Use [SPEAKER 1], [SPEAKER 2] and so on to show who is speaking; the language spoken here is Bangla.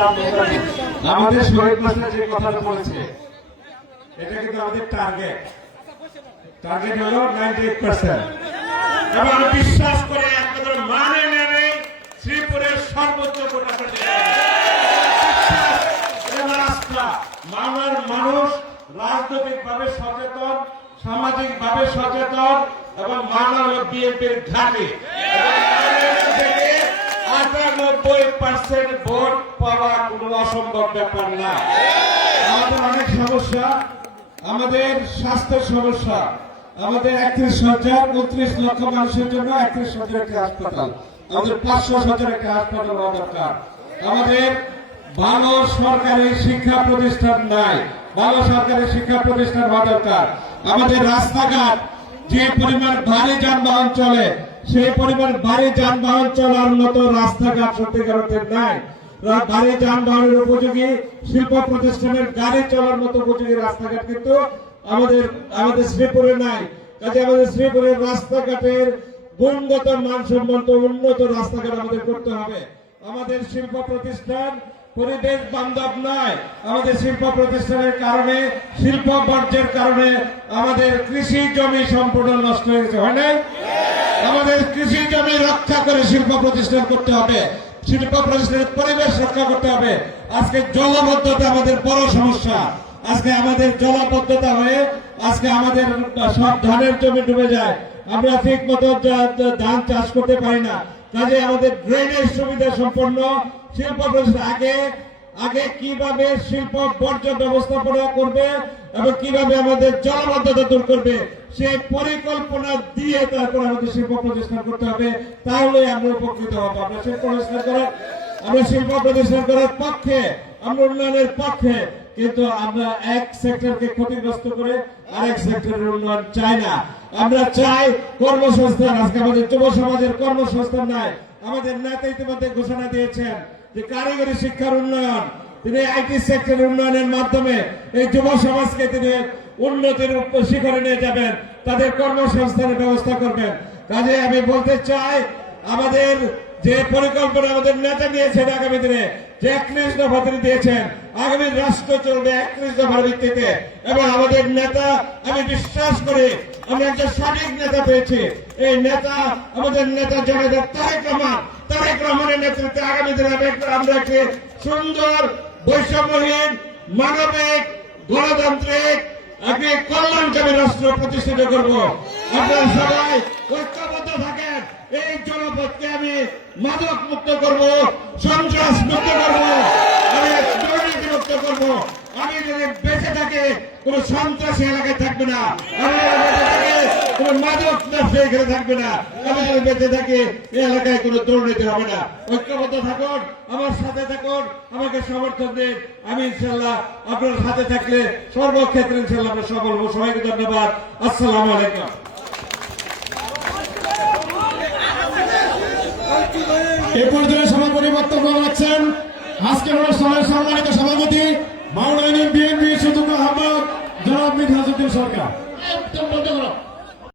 [SPEAKER 1] ইসলাম মুস্তাফি। আমাদের শহীদ মাসে যে কথাটা বলেছে এটা কিন্তু আমাদের টার্গেট টার্গেট হলো নাইনটি এইট পার্সেন্ট এবং আমি বিশ্বাস করে আপনাদের মানে নেবে শ্রীপুরের সর্বোচ্চ কোটা বাংলার মানুষ রাজনৈতিক ভাবে সচেতন সামাজিক ভাবে সচেতন এবং বাংলার বিএনপির ঘাটে। পার্সেন্ট ভোট পাওয়া কোনো অসম্ভব ব্যাপার না। আমাদের অনেক সমস্যা, আমাদের স্বাস্থ্য সমস্যা, আমাদের একত্রিশ হাজার উনত্রিশ লক্ষ মানুষের জন্য একত্রিশ হাজার একটি হাসপাতাল, আমাদের পাঁচশো হাজার একটি হাসপাতাল হওয়া দরকার। আমাদের ভালো সরকারি শিক্ষা প্রতিষ্ঠান নাই, ভালো সরকারি শিক্ষা প্রতিষ্ঠান হওয়া দরকার। আমাদের রাস্তাঘাট যে পরিমাণ ভারী যানবাহন চলে, সেই পরিমাণ ভারী যানবাহন চলার মতো রাস্তাঘাট সত্যিকার নাই ভারী যানবাহনের উপযোগী শিল্প প্রতিষ্ঠানের গাড়ি চলার মতো উপযোগী রাস্তাঘাট কিন্তু আমাদের আমাদের শ্রীপুরে নাই। কাজে আমাদের শ্রীপুরের রাস্তাঘাটের গুণগত মানসম্মত উন্নত রাস্তাঘাট আমাদের করতে হবে। আমাদের শিল্প প্রতিষ্ঠান পরিবেশ বান্ধব নয়। আমাদের শিল্প প্রতিষ্ঠানের কারণে, শিল্প বর্জ্যের কারণে আমাদের কৃষি জমি সম্পূর্ণ নষ্ট হয়ে গেছে, হয় না আমাদের কৃষি জমি রক্ষা করে শিল্প প্রতিষ্ঠান করতে হবে। শিল্প প্রতিষ্ঠানের পরিবেশ রক্ষা করতে হবে। আজকে জলবদ্ধতা আমাদের বড় সমস্যা। আজকে আমাদের জলবদ্ধতা হয়ে, আজকে আমাদের সব ধানের জমি ডুবে যায়। আমরা ঠিক মতো ধান চাষ করতে পারি না। কাজে আমাদের ড্রেনেজ সুবিধা সম্পন্ন শিল্প প্রতিষ্ঠান আগে আগে কীভাবে শিল্প বর্জ্য ব্যবস্থাপনা করবে এবং কীভাবে আমাদের জলবদ্ধতা দূর করবে সেই পরিকল্পনা দিয়ে তারপর আমাদের শিল্প প্রতিষ্ঠান করতে হবে তাহলে আমরা উপকৃত হব। আমরা শিল্প প্রতিষ্ঠান করার আমরা শিল্প প্রতিষ্ঠান করার পক্ষে আমরা উন্নয়নের পক্ষে কিন্তু আমরা এক সেক্টরকে ক্ষতিগ্রস্ত করে আরেক সেক্টরের উন্নয়ন চাই না। আমরা চাই কর্মসংস্থান, আজকে আমাদের যুব সমাজের কর্মসংস্থান নাই। আমাদের নেতা ইতিমধ্যে ঘোষণা দিয়েছেন যে কারিগরি শিক্ষার উন্নয়ন, তিনি আইটি সেক্টরের উন্নয়নের মাধ্যমে এই যুব সমাজকে তিনি উন্নতির শিখরে নিয়ে যাবেন, তাদের কর্মসংস্থানের ব্যবস্থা করবেন। কাজে আমি বলতে চাই, আমাদের যে পরিকল্পনা আমাদের নেতা নিয়েছেন আগামী দিনে, যে একত্রিশ দফা তিনি দিয়েছেন, আগামী রাষ্ট্র চলবে একত্রিশ দফার ভিত্তিতে। এবং আমাদের নেতা, আমি বিশ্বাস করি আমি একজন সঠিক নেতা পেয়েছি। এই নেতা, আমাদের নেতা জনতা তারেক রহমান। তারেক রহমানের নেতৃত্বে আগামী দিনে আমরা একটি সুন্দর, বৈষম্যহীন, মানবিক, গণতান্ত্রিক, একটি কল্যাণকামী রাষ্ট্র প্রতিষ্ঠিত করব। আপনারা সবাই ঐক্যবদ্ধ থাকেন। এই জনপদকে আমি মাদক মুক্ত করব, সন্ত্রাস মুক্ত করব, আমি দুর্নীতি মুক্ত করব। আমি যদি বেঁচে থাকি, কোন সন্ত্রাসী এলাকায় থাকবে না। আমার আমরা ধন্যবাদ। আসসালামু
[SPEAKER 2] এ পর্যায়ে সভাপতি বক্তব্য রাখছেন। আজকের অনুষ্ঠানের সম্মানিত সভাপতি।
[SPEAKER 3] Vamos jogar.